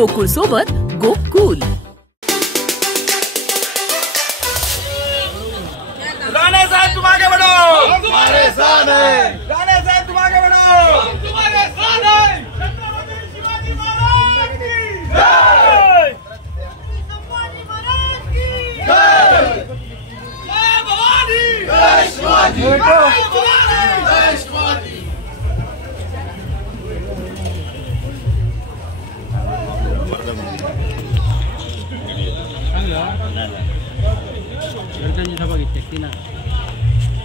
गोकुळ सोबत गोकुल। राणा साहब तुम आगे बढ़ो, हमारे साथ है। राणा साहब तुम आगे बढ़ो, तुम्हारे साथ है। छत्रपति शिवाजी महाराज की जय, संभाजी महाराज की जय, जय भवानी, जय शिवाजी, जय भवानी, जय शिवाजी।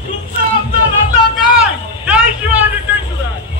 तुमचा आमचा नाता काय? जय शिवाजी, जय शिवाजी।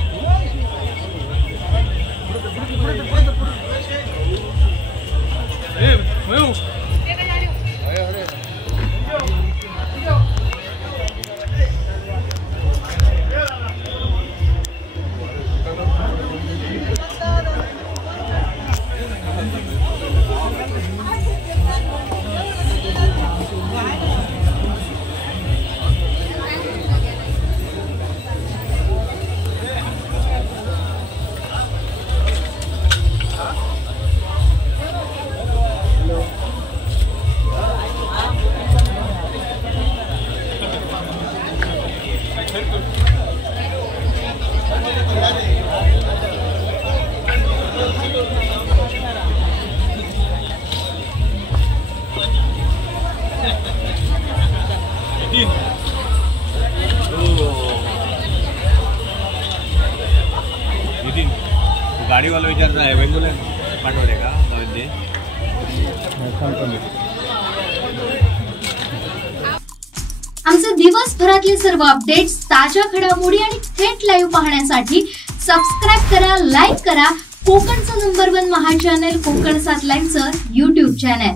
नितीन गाड़ी वाला विचारता है बेंगोला पाठवले का नवीन आमचे दिवसभरातले सर्व अपडेट्स, ताज्या घडामोडी आणि थेट लाईव्ह पाहण्यासाठी सबस्क्राइब करा, लाईक करा कोकणचं नंबर 1 महा चॅनल कोकण 7 लाईव्हचं YouTube चॅनल।